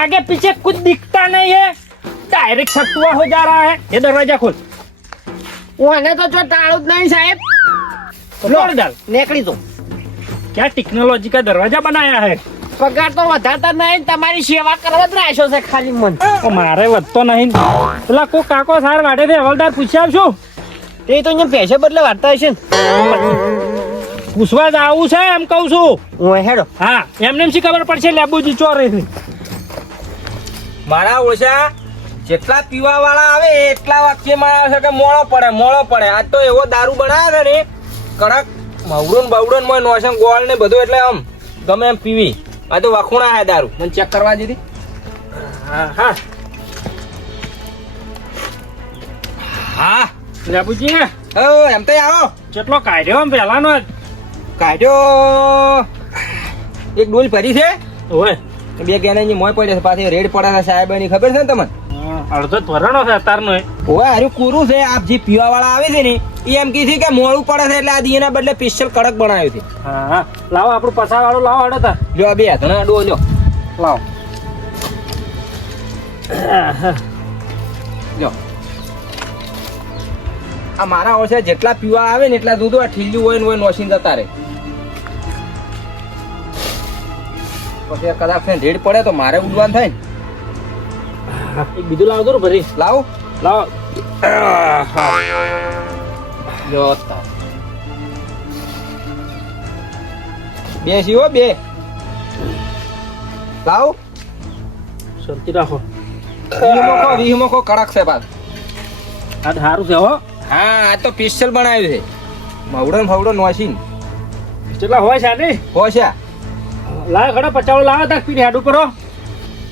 आगे पीछे कुछ दिखता नहीं है, डायरेक्ट सत्तुआ हो जा रहा है। ये दरवाजा खोल। ઓને તો જો ટાળું જ નહીં સાહેબ. तोड़ डाल। નીકળી તો. क्या टेक्नोलॉजी का दरवाजा बनाया है? પગાર તો વધારતા નહીં, તમારી સેવા કરવા જ રાખ્યો છે ખાલી મન. तो મારે વધતો નહીં. પેલા કો કાકો સાર વાડે થી હવલદાર પૂછી આવશું. તે તો અહીંયા પૈસા બદલે વાર્તા હશે ને. પૂછવા જ આવું છે એમ કહું છું. ઓય હેડો. હા એમને એમ શી ખબર પડશે લેબુજી ચોરે છે. મારા ઓછા જેટલા પીવા વાળા આવે એટલા વાક્યમાં આવે છે કે મોળો પડે. આજ તો એવો દારૂ બનાવે છે ને કડક મવડું મોય નોશન ગોળ ને બધું, એટલે આમ ગમે એમ પીવી. આ તો વખુણા હે દારૂ. મને ચેક કરવા દીધી. હા હા લેબુજી ને એમ તો આવો. જેટલો કાઢ્યો આમ પહેલાનો જ. કાઢ્યો એક ડોલ ભરી છે, ઓય બે ગેનાની મોય પડે છે, પાછી રેડ પડે છે સાહેબ ની ખબર છે ને તમને? અડધો જ ભરણો છે અતારનો. ઓય હારું કુરું છે. આપ જે પીવા વાળા આવે છે ને એ એમ કીધી કે મોડું પડે છે એટલે આ દીના બદલે સ્પેશિયલ કડક બનાવ્યું છે. હા લાવો આપણું પસાર વાળું લાવો અડે તાર. લ્યો બે હાથના ડો લ્યો લાવો. લ્યો આ મારા ઓછે જેટલા પીવા આવે ને એટલા દૂધ આ ઠીલ્યું હોય ને હોય નોસીને જતા રહે. પછી કદાચ રેડ પડે તો મારે ઉડવાનું થાય ને. એક બીજું લાવો તો ભરી લાવો લાવો. લ્યો તાર. બે સીવો બે લાવો. શાંતિ રાખો. વીમો કડક છે પાછું. આ સારું છે હો. હા આ તો સ્પેશિયલ બનાવ્યું છે. મવડો ફવડો નોસીને કેટલા હોય છે ને હોશા. લાવે ઘણા પચાવડું લાવે તાર પીને હેડું કરો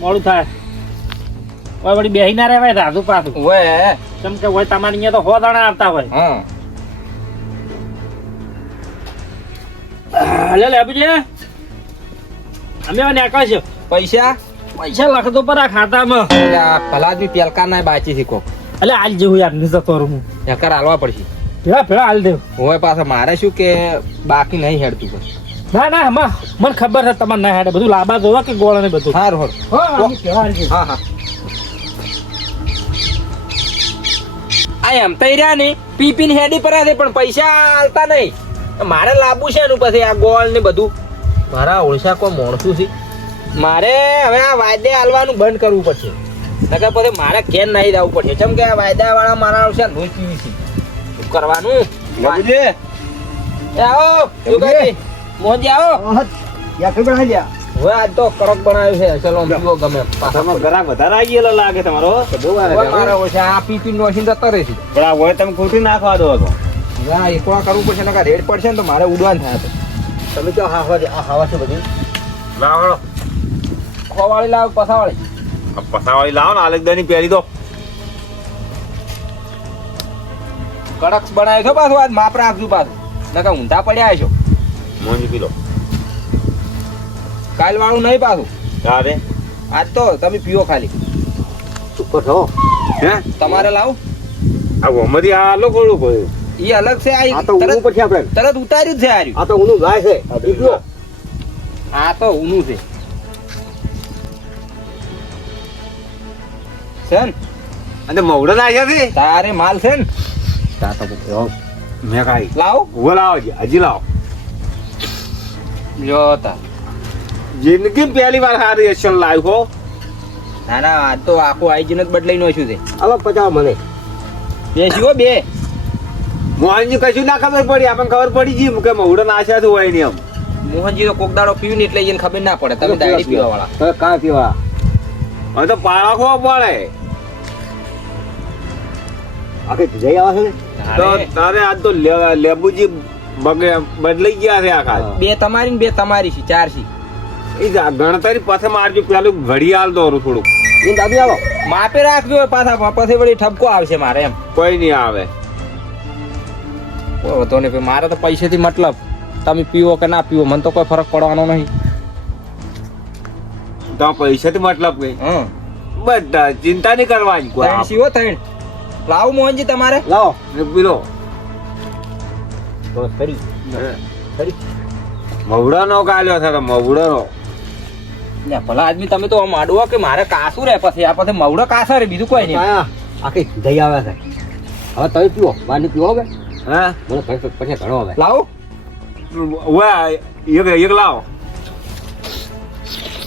મોડું થાય. હોય વળી બેહી ના રહેવાય રાધું પાછું. ઓય કેમ કે હોય તમારે અહીંયા તો 100 દાણા આવતા હોય. હા લે લેબુજી અમે નેકા છે. પૈસા પૈસા લખતો પર આ ખાતામાં. ભલા આદમી પેલકા ના બાચી શીખો. એટલે હાલ જેવું યાર નહીં જતો રહું. હેકર હાલવા પડશે. પેલા હાલ દેવ. હોય પાછા મારે શું કે બાકી નહીં હેડતું પછી. ના મને ખબર છે તમારે ના હેડે બધું લાંબા જોવા કે ગોળ ને બધું. સારું હા હા આ એમ તઈ રહ્યા ને પીપીને હેડી પર છે પણ પૈસા આલતા નહીં. મારે લાવવું છે એનું પછી આ ગોળ ને બધું. મારા ઓળશા કોઈ મોણસું છે. મારે હવે આ વાયદે આલવાનું બંધ કરવું પડશે. નકર પછી મારે કેન નહીં જવું પડશે. જેમ કે આ વાયદા વાળા મારા ઓળશા રોજ પીવી છે. શું કરવાનું? આવો યુગાજી મોજી આવો. હવે આજ તો કડક બનાવ્યું છે. ચલો પીવો ગમે. ગરાક વધારે આવી ગયેલો લાગે તમારો. મારા ઓળશા આ પીપી નોશીને જતો રહેશે. પણ આ હોય તમે ખોટી નાખવા દો તો એકવા કરવું પડશે. નકર રેડ પડશે ને તો મારે ઉડવાનું થાય. તમે તો હાવા છે બધી લાવો ખોવાળી લાવ પસાવાળી. પસાવાળી લાવો ને આલેકદાની પહેરી દો. કડક બનાવ્યો છો પાછું. આજ માપ રાખજો પાછું. નકર ઊંધા પડ્યા છો. મોંજી પી લો. કાલ વાળું નહીં પાછું. તારે આજ તો તમે પીવો ખાલી. સુપર થો હે તમારે લાવો. આ ગોમતી આ લો કોળું કોઈ ઈ અલગ છે. આ તો ઊનું પછી આપણે તરત ઉતાર્યું જ છે આર્યું. આ તો ઊનું ગાય છે આ પીવો. આ તો ઊનું છે. સેન અને મવડો ના આવ્યા છે તારે માલ છે ને. તા તો પૂછો મે કાઈ લાવો. ઉભો લાવો હજી લાવો. જો તા જિંદગી પહેલી વાર હારી એક્શન લાવ્યો હો. ના ના આ તો આખું આઈજન જ બદલાઈ નાખ્યું છે. આલો 50 મને બે સીવો બે. મોહનજી કશું ના ખબર પડી. આપણને ખબર પડી ગઈ કે મવડો નાશ્યા તો હોય નહીં. એમ મોહનજી તો કોક દાડો પીવું ને એટલે એને ખબર ના પડે. તમે દાડી પીવા વાળા. હવે કાં પીવા હવે તો પાળખવો પડે. આખી જઈ આવે છે તો તારે આજ તો લેબુજી બદલાઈ ગયા છે આખા. બે તમારી ને બે તમારી છે. 4 છે. એ ગણતરી પાસે મારજો. પેલું ઘડિયાળ દોરું થોડુંક એ દાદી આવો માપે રાખજો. પાછા પછી વળી ઠપકો આવશે મારે. એમ કોઈ નહીં આવે. કોઈ વાંધો નહીં. મારે તો પૈસેથી મતલબ. તમે પીવો કે ના પીવો મને તો કોઈ ફરક પડવાનો નહીં. તો પૈસાથી મતલબ કઈ બધા ચિંતા નહીં કરવાની. ત્રણ સીવો ત્રણ લાવો મોહનજી તમારે. લાવો પીલો તો ફરી મવડાનો કાલ્યો છે તો મવડાનો. લે ભલા આદમી તમે તો આમ આડવા કે મારે કાસું રે પછી આ પછી મવડો કાસા રે બીજું કોઈ નહીં. આખી જઈ આવે છે. હવે તમે પીવો બાની પીવો હવે હા મને પછી ઘણો હવે લાવો એક લાવો.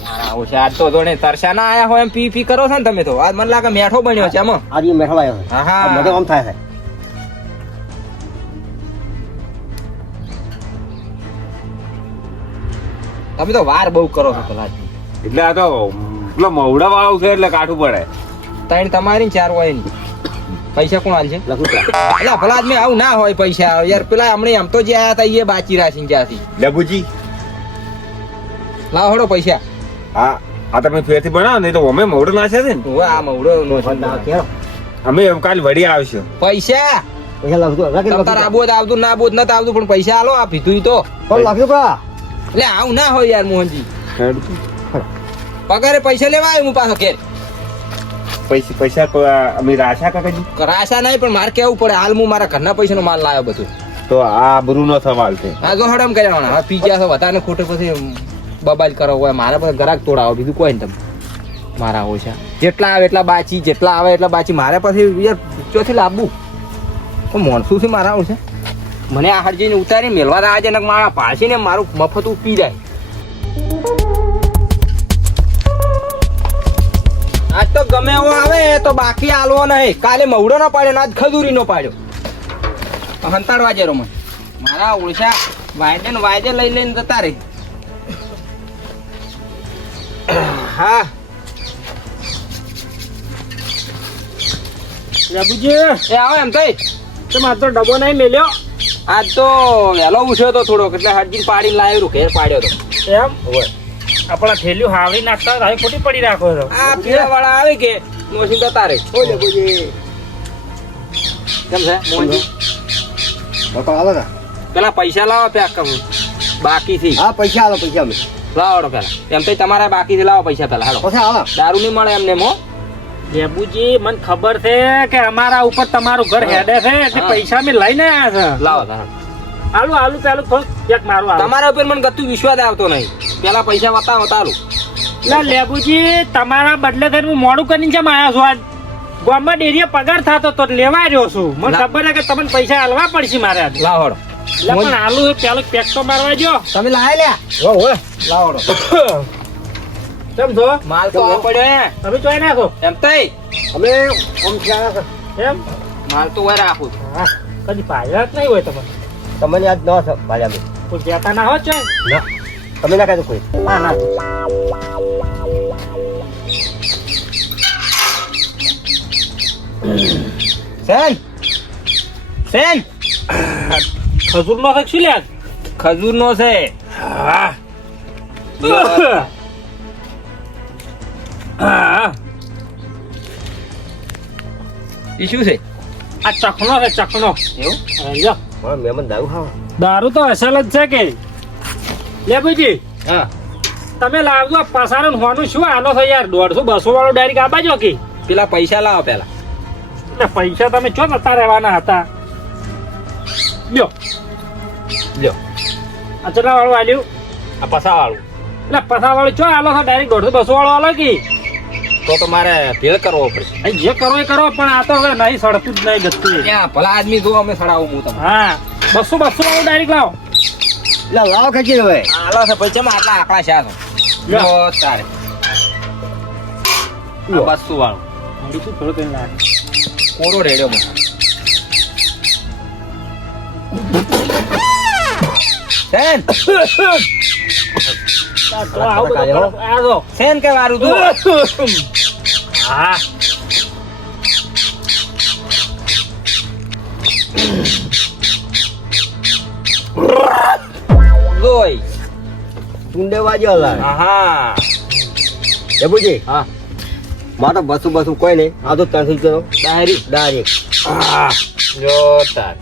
મારા ઓછે આજ તો જોડે તરસા ના આયા હોય એમ પી પી કરો છો ને તમે તો આજ મને લાગે મેઠો બન્યો છે આમાં. આજે મેઠો આવ્યો છે. હા હા મને આમ થાય છે. તમે તો વાર બહુ કરો છો ભલા આદમી. એટલે આ તો પેલો મવડા વાળો છે એટલે કાઠું પડે. ત્રણ તમારી ને ચાર હોય ની પૈસા કોણ હાલ છે? લખું પેલા. એટલે ભલા આદમી આવું ના હોય પૈસા યાર પેલા હમણાં એમ તો જે આયા હતા એ બાચી રાખીને જ્યાંથી લેબુજી લાવો હડો પૈસા. હા આ તમે ફેરથી બનાવો નહીં તો અમે મવડો નાખ્યા છે ને. હવે આ મવડો નો છે. કેરો અમે કાલ વડી આવશું. પૈસા પૈસા લખજો તમ તાર આબુ હોય તો આવતું ના આબુ હોય તો નતા આવતું પણ પૈસા આલો આ પીધું ઈ તો. પણ લખજો પેલા એટલે આવું ના હોય યાર મોહનજી. પગારે પૈસા લેવા આવ્યો હું પાછો ઘેર. પૈસા અમે રાશા કાકાજી કરાશા નહીં પણ મારે કેવું પડે હાલ હું મારા ઘરના પૈસાનો માલ લાવ્યો બધું. તો આ બરુનો સવાલ છે. હા જો હડમ કર્યા હવે પીજા છો વધારે ખોટે પછી બબાલ કરો હોય મારા પાસે ગ્રાહક તોડાવો બીજું કોઈ ને તમે મારા ઓછા જેટલા આવે એટલા બાચી જેટલા આવે એટલા બાચી મારે પછી યાર ચોથી લાવવું મોનસું છે મારા ઓછા મને આ હરજીને ઉતારી મેળવા આજે ને મારા પાછીને મારું મફત પી જાય. આજ તો ગમે એવો આવે તો બાકી આલવો નહીં. કાલે મવડો નો પાડ્યો ને આજ ખજૂરી નો પાડ્યો. હંતાડવા જેરો મને મારા ઓળશા વાયદે ને વાયદે લઈ લઈને જતા રહી. હા લેબુજી એ આવો એમ થઈ તમારે તો ડબ્બો નહીં મેલ્યો આજ તો વહેલો ઉઠ્યો તો થોડોક એટલે હરજી પાડી લાવ્યો ઘેર પાડ્યો તો. એમ આપણા થેલીઓ હાવડી નાખતા હોય તો ખોટી પડી રાખો છો. આ પીવા વાળા આવે કે મોસી જતા રહે. ઓલે બોજી કેમ છે મોહનજી? બકા આલો ને પેલા પૈસા લાવો પેક કરું બાકી થી હા પૈસા આલો પૈસા અમે લાવો પેલા એમ તો તમારા બાકી થી લાવો પૈસા પેલા હાલો. પછી આલો દારૂ નહીં મળે એમને મો. લેબુજી મને ખબર છે કે અમારા ઉપર તમારું ઘર હેડે છે એટલે હા. પૈસા મેં લઈને આવ્યા છે. લાવો તારો આલુ આલુ પેલું થોડું એક મારું આલુ. તમારા ઉપર મને ગતું વિશ્વાસ આવતો નહીં. પેલા પૈસા બતાવો તારું. લે લેબુજી તમારા બદલે થઈને હું મોડું કરીને જેમ આવ્યા છું આજ ગામમાં ડેરીએ પગાર થતો તો લેવા રહ્યો છું. મને લા- ખબર છે કે તમને પૈસા આલવા પડશે મારે આજ. લાવો હળો. લે પણ આલુ પેલું પેક તો મારવા જો. તમે લાય લ્યા. લાવો હળો. કેમ છો માલ તો આ પડ્યો હે તમે જોઈ નાખો એમ તઈ અમે ઓમ થયા છે એમ માલ તો હોય રાખું છું. હા કદી પાયા જ નહીં હોય તમારે તમને આજ ન છે ભાઈ અમે કોઈ જતા ના હો ચોય ના તમે ના કહેતો કોઈ ના ના સેન સેન ખજૂર નો છે શું લે ખજૂર નો છે. હા હા ઈ શું છે આ ચખનો છે ચખનો એવું? હા, લ્યો. મારા મહેમાન દારૂ ખાવા દારૂ તો અસલ જ છે કે લે ભાઈજી હા તમે લાવજો પસારણ હોવાનું શું આનો છે યાર 150-200 વાળો ડાયરેક્ટ આબાજો કે પેલા પૈસા લાવો પેલા. એટલે પૈસા તમે ચો નતા રહેવાના હતા લ્યો લ્યો આ ચલા વાળું આલ્યું આ પસા વાળું. એટલે પસા વાળું ચો આલો છે ડાયરેક્ટ 150-200 વાળો આલો કે તો મારે ભેળ કરવો પડશે. અહીં જે કરો એ કરો પણ આ તો હવે નહીં સડતું જ નહીં ગતું ત્યાં ભલા આદમી જો અમે સડાવું હું તમને. હા 200 વાળું ડાયરેક્ટ લાવો એટલે લાવો ખેંચી હવે આલો છે પૈસા માં આટલા આકડા છે આ તો. લ્યો. લ્યો તારે લ્યો. આ 200 વાળું શું થોડું કઈ લાગે કોરો રેડ્યો મને. સેન તો આવું બધું કરો. આ જો સેન કે વારું તું હા જોઈ. ટુંડે વાજો લાય આહા એ બુજી હા માં તો બસું બસું કોઈ નહીં આ તો 300 કરો ડાયરી ડાયરેક્ટ જો તાર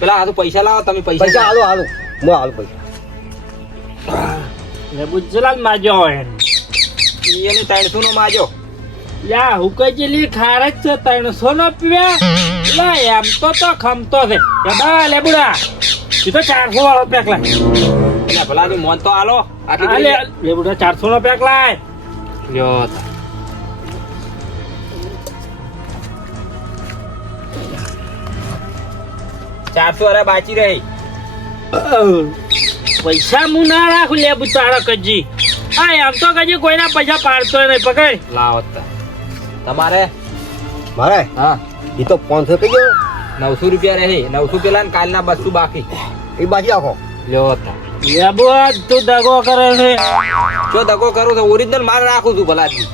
પેલા આ તો પૈસા લાવો તમે પૈસા પૈસા આલો આલો હું આલો પૈસા ને બુજલાલ માજો હોય એને 300 નો માજો. યા હુકજલી ખારજ છે 300 નો પીવે લા એમ તો ખમતો છે એ બા લેબુડા ઈ તો 400 વાળો પેક લા એટલે ભલાની મોન તો આલો આટલી આ લે બધી- લે બુડા 400 નો પેક લાય. લ્યો તા. ચારસો અરે બાચી રહી પૈસા હું ના રાખું લેબુ તારા કજી. હા એમ તો કજી કોઈના પૈસા પાડતો નહીં પકડ. લાવો તા. તમારે મારે હા એ તો 500 કહેજો 900 રૂપિયા રહે 900 પેલા ને કાલના 200 બાકી એ બાકી રાખો. લ્યો તા. લેબુ તું દગો કરે છે. જો દગો કરું તો ઓરિજિનલ માલ રાખું છું ભલાજી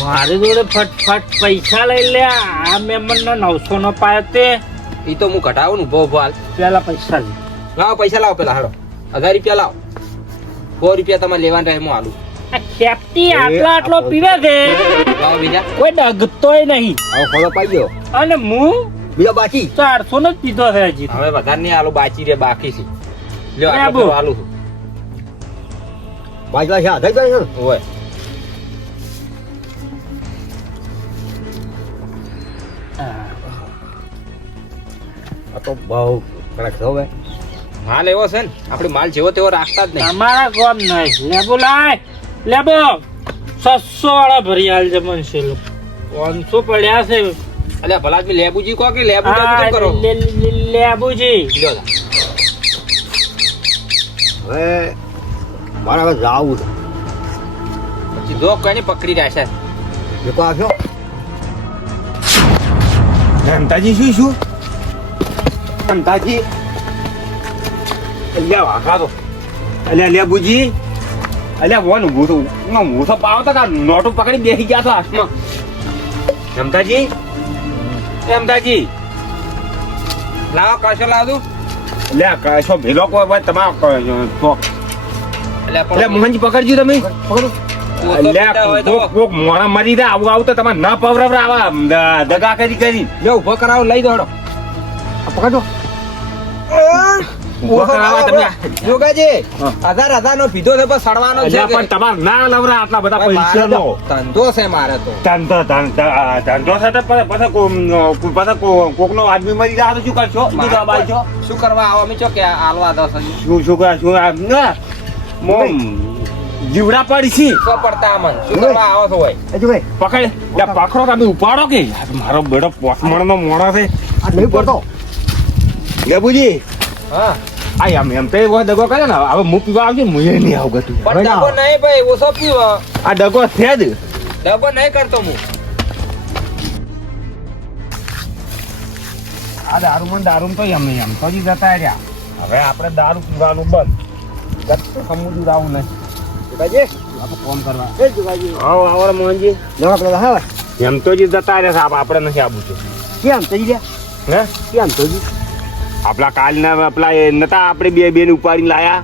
મારી જોડે ફટફટ પૈસા લઈ લે. આ મેમનનો 900 નો પાયો તે ઈ તો હું ઘટાવું ને ઉભો હાલ પેલા પૈસા લે. લાવો પૈસા લાવો પેલા હાલો 1000 રૂપિયા લાવો 100 રૂપિયા તમારે લેવાના રહે હું આલું આ ખેપટી આટલો પીવે છે લાવો બીજા કોઈ ડગતોય નહીં. આવો ખોલો પાઈ ગયો અને હું બીજા બાકી 400 નો જ પીધો છે હજી. હવે વધારે નહીં આલું બાચી રે બાકી છે લ્યો લે આટલું બો. આલું છું બાજવા છે આધાર જાય ને ઓય આ તો બહુ કડક છે હવે. માલ એવો છે ને આપણે માલ જેવો તેવો રાખતા જ નહીં તમારા કોમ નહીં. લેબુ લાય લેબુ 600 વાળા ભરી આલજે મને છે 500 પડ્યા છે. અલ્યા ભલા આદમી લેબુજી કહો કે લેબુ લેબુ હા, કેમ કરો લેબુજી લ્યો તા. હવે મારે હવે જાવું છે. પછી જો કોઈને પકડી રહ્યા છે દેખો આવશો ધનતાજી શું ધનતાજી અલ્યા વાખા તો અલ્યા લેબુજી અલ્યા વોન ઊભું તો પાવતા કા નોટો પકડી બેસી ગયા તો હાથમાં ધનતાજી ધનતાજી લાવો કશો લાવું અલ્યા કશો ભેલો કોઈ ભાઈ તમારો તો અલ્યા અલ્યા મોહનજી પકડજો તમે અલ્યા હોય તો કોક મોણા મરી દે આવું તો તમારે ના પવરાવ આવા દગા કરી લ્યો ઉભો કરાવો લઈ દોડો પકડો ઊભો કરાવવા તમે જોગાજી હા. 1000 નો પીધો છે બસ સડવાનો છે અલ્યા પણ તમારે ના લવરા આટલા બધા ભાઈ, પૈસા મારે નો તો ધંધો છે મારે તો ધંધો સાથે પછી કોકનો આદમી મરી જાય તો શું કરશો બીજો બાજુ શું કરવા આવો અમે ચો કે આલવા દો જીવડા પડી છે શું પડતા અમન શું કરવા આવો છો હોય હજુ ભાઈ પકડ યા પકડો તમે ઉપાડો કે મારો બેડો પોસમણ નો મોણો છે આ નહીં પડતો લેબુજી હા આ એમ તો એવો દગો કરે ને હવે હું પીવા આવજો હું એ નહીં આવું ગતું પણ ડબો નહીં ભાઈ ઓછો પીવો આ દગો છે જ ડબો નહીં કરતો હું આ દારૂ તો એમ તો જ જતા રહ્યા હવે આપણે દારૂ પીવાનું બંધ સમુદ્ર આવું નહીં જોગાજી આપણે ફોન કરવા એ જોગાજી આવો આવો મોહનજી લેવા પેલા હા એમ તો જ જતા રહ્યા સાહેબ આપણે નથી આવું છે કેમ થઈ ગયા હે કેમ થઈ ગયું આપણા કાલના આપણા એ નતા આપણે બે ને ઉપાડીને લાયા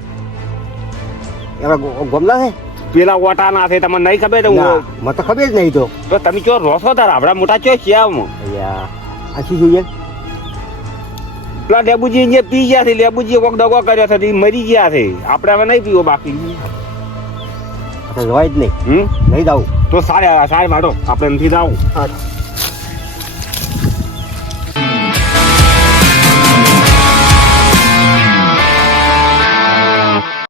એવા ગમલા છે પેલા ઓટા ના છે તમને નહીં ખબર ના, મને તો ખબર જ નહીં તો તો તમે ચો રોસો તાર આપડા મોટા ચો છે આમ અయ్యా આ શું જોઈએ પેલા લેબુજી જે પી ગયા છે લેબુજી કોક દગો કર્યો છે તે મરી ગયા છે આપણે હવે નહીં પીવો બાકી આ તો જવાય જ નહીં હમ નહીં દાવું તો સારે માટો આપણે નથી દાવું હા